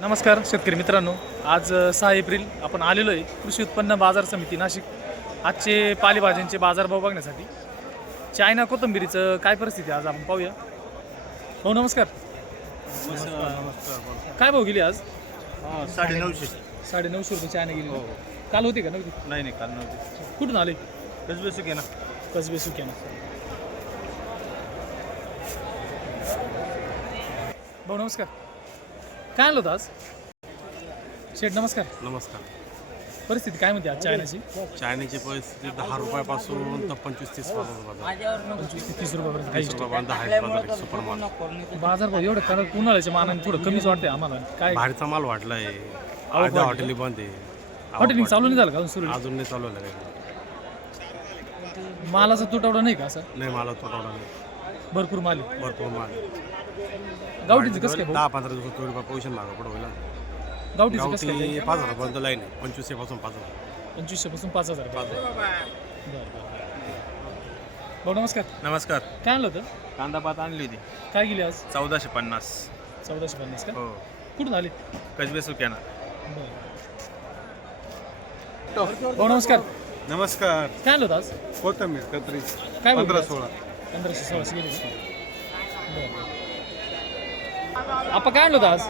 नमस्कार शेतकरी मित्रांनो, आज 6 एप्रिल आपण आलेलो आहे कृषी उत्पन्न बाजार समिती नाशिक. आजचे पालेभाज्यांचे बाजारभाव बघण्यासाठी चायना कोथिंबीरीचं काय परिस्थिती आज आपण पाहूया. हो नमस्कार. काय भाव गेली आज? 950. 950 रुपये चायना गेली. काल होती का नव्हती? नाही काल नव्हती. कुठून आले? कसबे सुके ना. कसबे सुक्याना. भाऊ नमस्कार. काय आणलं होतं आज? शेठ नमस्कार. नमस्कार. परिस्थिती काय म्हणते आज चायनाची? चायनीची परिस्थिती 10 रुपयापासून तर 25-30 बाजार. 25 रुपयापर्यंत काही 30 रुपयापर्यंत आहे बाजार सुपर माल. बाजारभाव एवढं कारण उन्हाळ्याच्या मानाने थोडं कमीच वाटते आम्हाला. काय बाहेरचा माल वाढलाय. अर्ध्या हॉटेली बंद आहे. हॉटेलिंग चालू नाही झालं का सुरू? अजून नाही चालू झालं काही. मालाचा तुटवडा नाही का असं? नाही मला तुटवडा नाही. भरपूर माल आहे. भरपूर माल. गावठीचं कसं काय भाऊ? 10-15 दिवसात 2 रुपये पोझिशन मागं पुढे होईल. गावठीचं कसं काय? गावठी 5,000 पर्यंत लाईन आहे. 2500 पासून 5,000. 2500 पासून 5000. बरं. भाऊ नमस्कार. नमस्कार. काय आणलं होतं? कांदा पात आणली होती काय गेली आज? 1450. 1450 का? हो. कुठून आले? कसबे सुक्याना. भाऊ नमस्कार. नमस्कार. काय आणलं होतं आज? कोथंबीर कत्री काय भाव गेली आज? 15-16. 1500-1600 गेली का? बरं. आपण काय आणलं होतं आज?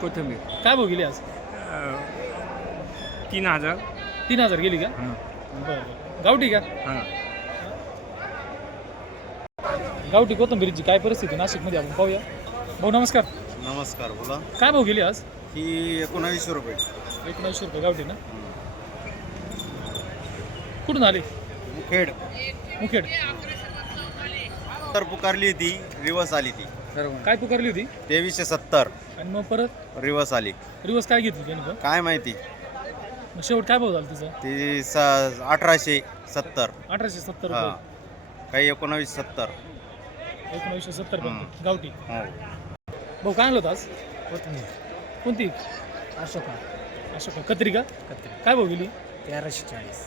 कोथिंबीर काय भाव गेली आज? 3000. 3000 गेली का? बरं. गावठी का? हां. गावठी कोथिंबीरची काय परिस्थिती नाशिकमध्ये आपण पाहूया. भाऊ नमस्कार. नमस्कार. बोला. काय भाव गेली आज? ही 1900 रुपये. 1900 रुपये गावठी ना? कुठून आले? खेड. मुखेड. तर पुकारली ती रिवर्स आली ती. काय पुकारली होती? 2370 आणि मग परत रिवर्स आली. रिवर्स काय घेतली त्याने पण? काय माहिती. मग शेवट काय भाव झाला तिचा? ती 1870. 1870 हा. रुपये. काही 1970. 1970 पर्यंत गावठी. हो. भाऊ काय आणलं होतं आज? कोणती? अशोका. कत्री का? काय भाव गेली? 1340.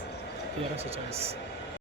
1340.